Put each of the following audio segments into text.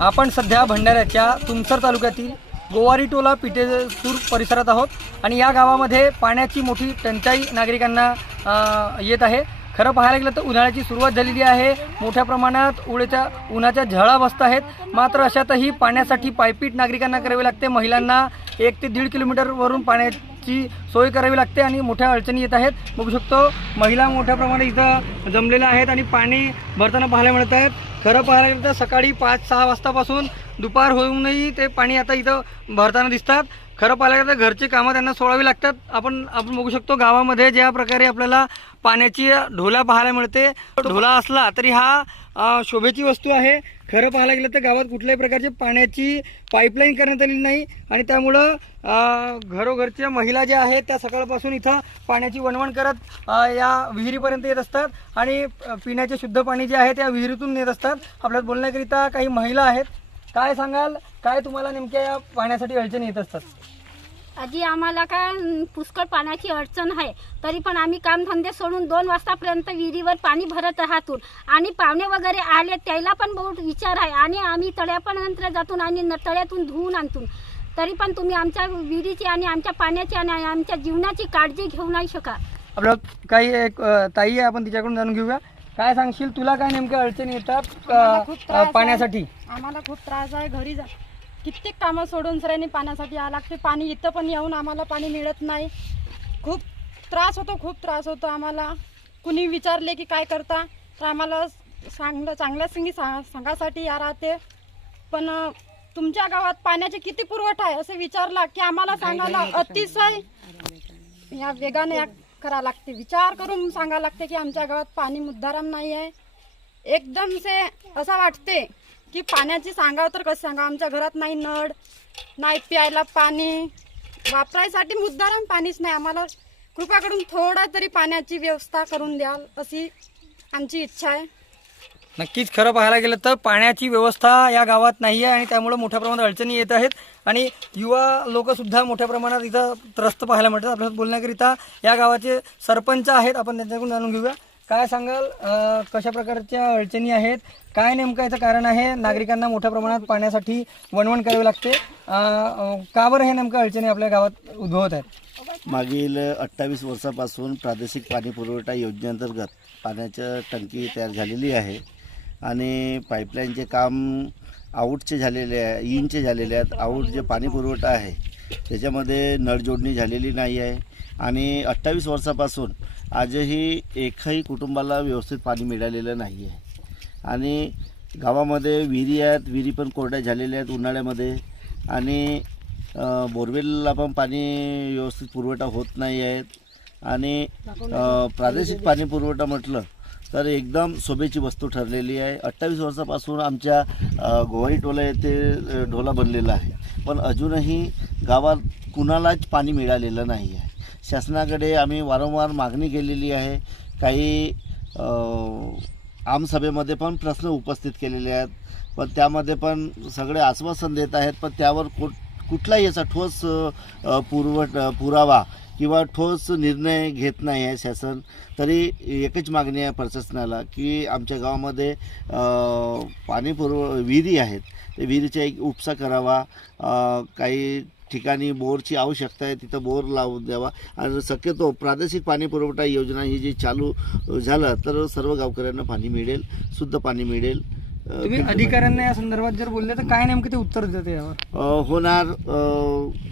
आपण सध्या भंडाऱ्याच्या तुमसर तालुक्यातील गोवारी टोला पिटेसूर परिसरात आहोत आणि या गावामध्ये पाण्याची मोठी टंचाई नागरिकांना येत आहे। खरं पाहायला गेलं तर उन्हाळ्याची सुरुवात झालेली आहे। मोठ्या प्रमाणात उन्हाच्या झळा बसत आहेत। मात्र अशातही पाण्यासाठी पायपीट नागरिकांना करावी लागते। महिलांना 1 ते 1.5 किलोमीटरवरून पाण्याची सोय करावी लागते आणि मोठ्या अडचणी येत आहेत। बघू शकतो महिला मोठ्या प्रमाणात इथं जमलेल्या आहेत आणि पाणी भरताना पाहायला मिळत आहेत। खरं पाहायला गेलं तर सकाळी 5-6 वाजतापासून दुपार होऊनही ते पाणी आता इथं भरताना दिसतात। खरं पाहायला गेलं तर घरची कामं त्यांना सोडावी लागतात। आपण बघू शकतो गावामध्ये ज्या प्रकारे आपल्याला पाण्याची ढोला पाहायला मिळते। ढोला असला तरी हा शोभेची वस्तू आहे। खरं पाहायला गेलं तर गावात कुठल्याही प्रकारची पाण्याची पाईपलाईन करण्यात आलेली नाही आणि त्यामुळं घरोघरच्या महिला ज्या आहेत त्या सकाळपासून इथं पाण्याची वणवण करत या विहिरीपर्यंत येत असतात आणि पिण्याचे शुद्ध पाणी जे आहे त्या विहिरीतून येत असतात। आपल्याला बोलण्याकरिता काही महिला आहेत। काय सांगाल, काय तुम्हाला नेमक्या या पाण्यासाठी अडचणी येत असतात? आजी आम्हाला काय पुष्कळ पाण्याची अडचण आहे, तरी पण आम्ही कामधंदे सोडून 2 वाजतापर्यंत विहिरीवर पाणी भरत राहतो आणि पाहुणे वगैरे आले त्याला पण बहुत विचार आहे आणि आम्ही तळ्यापर्यंत जातून आणि तळ्यातून धुवून आणतो, तरी पण तुम्ही आमच्या विहिरीची आणि आमच्या पाण्याची आणि आमच्या जीवनाची काळजी घेऊ नाही शका। आपल्याला काही एक ताई आहे, आपण तिच्याकडून जाणून घेऊया। काय सांगशील, तुला काय नेमक्या अडचणी येतात पाण्यासाठी? आम्हाला खूप त्रास आहे। घरी कित्येक कामं सोडून सरांनी पाण्यासाठी यावं लागते। पाणी इथं पण येऊन आम्हाला पाणी मिळत नाही। खूप त्रास होतो आम्हाला। कुणी विचारले की काय करता तर आम्हाला चांगल्या संगी सांगासाठी या राहते। पण तुमच्या गावात पाण्याचे किती पुरवठा आहे असं विचारला की आम्हाला सांगायला अतिशय या वेगाने करा लागते। विचार करून सांगा लागते की आमच्या गावात पाणी मुद्दाराम नाही आहे। एकदम से असं वाटते की पाण्याची सांगा तर कसं सांगा, आमच्या घरात नाही नळ, नाही प्यायला पाणी, वापरायसाठी मुद्दाराम पाणीच नाही। आम्हाला कृपा करून थोडा तरी पाण्याची व्यवस्था करून द्याल अशी आमची इच्छा आहे। नक्कीच खरं पाहायला गेलं तर पाण्याची व्यवस्था या गावात नाही आहे आणि त्यामुळे मोठ्या प्रमाणात अडचणी येत आहेत आणि युवा लोकसुद्धा मोठ्या प्रमाणात इथं त्रस्त पाहायला मिळतात। आपल्याला बोलण्याकरिता या गावाचे सरपंच आहेत, आपण त्यांच्याकडून जाणून घेऊया। काय सांगाल, कशा प्रकारच्या अडचणी आहेत, काय नेमकं याचं कारण आहे? नागरिकांना मोठ्या प्रमाणात पाण्यासाठी वणवण करावी लागते, का बरं हे नेमकं अडचणी आपल्या गावात उद्भवत आहेत? मागील 28 वर्षापासून प्रादेशिक पाणी पुरवठा योजनेअंतर्गत पाण्याचं टंकी तयार झालेली आहे आणि पाईपलाईनचे काम आऊटचे झालेले आहे, इनचे झालेले आहेत। आऊट जे पाणी पुरवठा आहे त्याच्यामध्ये नळ जोडणी झालेली नाही आहे आणि 28 वर्षापासून आजही एकही कुटुंबाला व्यवस्थित पाणी मिळालेलं नाही आहे आणि गावामध्ये विहिरी आहेत, विहिरी पण कोरड्या झालेल्या आहेत उन्हाळ्यामध्ये आणि बोरवेलला पण पाणी व्यवस्थित पुरवठा होत नाही आहेत आणि प्रादेशिक पाणी पुरवठा म्हटलं तर एकदम शोभेची वस्तू ठरलेली आहे। 28 वर्षापासून आमच्या गोवारी टोला येथे ढोला बनलेला आहे, पण अजूनही गावात कुणालाच पाणी मिळालेलं नाही आहे। शासनाकडे आम्ही वारंवार मागणी केलेली आहे, काही आमसभेमध्ये पण प्रश्न उपस्थित केलेले आहेत, पण त्यामध्ये पण सगळे आश्वासन देत आहेत, पण त्यावर कुठलाही याचा ठोस पुरावा किंवा ठोस निर्णय घेत नाही आहे शासन। तरी एकच मागणी आहे प्रशासनाला की आमच्या गावामध्ये विहिरी आहेत, ते विहिरीचा एक उपसा करावा। काही ठिकाणी बोरची आवश्यकता आहे, तिथं बोर लावून द्यावा आणि शक्यतो प्रादेशिक पाणी पुरवठा योजना ही जी चालू झालं तर सर्व गावकऱ्यांना पाणी मिळेल, शुद्ध पाणी मिळेल। तुम्ही अधिकाऱ्यांना या संदर्भात जर बोलले तर काय नेमकं ते उत्तर देते यावर? होणार,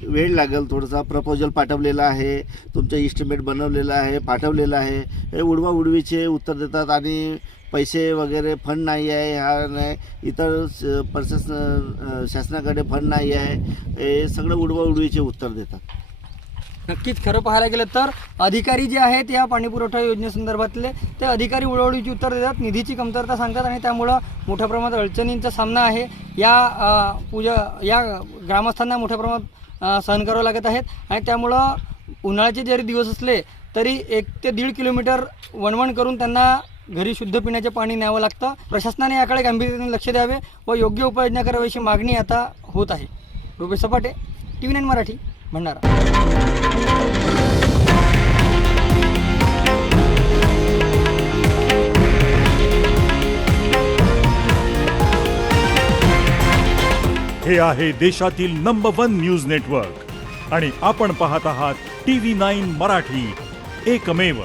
वेळ लागेल थोडासा। प्रपोजल पाठवलेला आहे, तुमचं इस्टिमेट बनवलेलं आहे, पाठवलेलं आहे, हे उडवाउडवीचे उत्तर देतात आणि पैसे वगैरे फंड नाही आहे, हा नाही, इतर शासनाकडे फंड नाही आहे, हे सगळं उडवाउडवीचे उत्तर देतात। नक्कीच खरं पाहायला गेलं तर अधिकारी जे आहेत या पाणीपुरवठा योजनेसंदर्भातले ते अधिकारी उडवडीची उत्तर देतात, निधीची कमतरता सांगतात आणि त्यामुळं मोठ्या प्रमाणात अडचणींचा सामना आहे या ग्रामस्थांना मोठ्या प्रमाणात सहन करावं लागत आहेत आणि त्यामुळं उन्हाळ्याचे जरी दिवस असले तरी 1 ते 1.5 किलोमीटर वणवण करून त्यांना घरी शुद्ध पिण्याचे पाणी न्यावं लागतं। प्रशासनाने याकडे गांभीर्याने लक्ष द्यावे व योग्य उपाययोजना करावी अशी मागणी आता होत आहे। रुपेश सपाटे, TV9 मराठी, भंडारा। हे आहे देशातील नंबर 1 न्यूज नेटवर्क आणि आपण पाहत आहात TV9 मराठी, एकमेव.